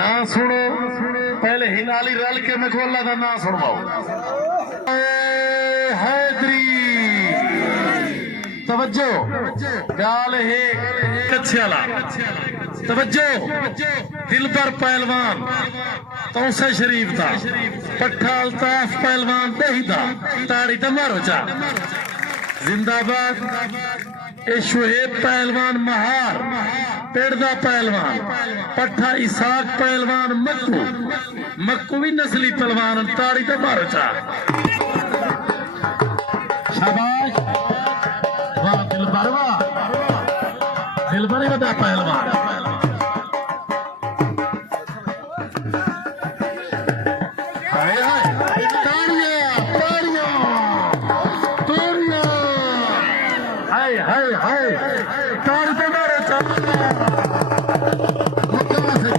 ना सुनो पहले हिनाली रल के मैं खोला था ना सुनवाओ हैदरी तवज्जो गाल है कच्छला तवज्जो दिल पर पहलवान तौसा शरीफ था पट्ठा अल्ताफ पहलवान दही था ताड़ी तमारो चा जिंदाबाद ए शुहेब पहलवान महार पेड़दा पहलवान पट्ठा इसाक पहलवान मक्कू मक्कू भी नस्ली पहलवान ताड़ी तो मारो चा शाबाश वाह दिल भर बता पहलवान हाय हाय ताड़ियां ताड़ियां ताड़ियां हाय हाय हाय ताड़ी तो मारो चा मुक्का से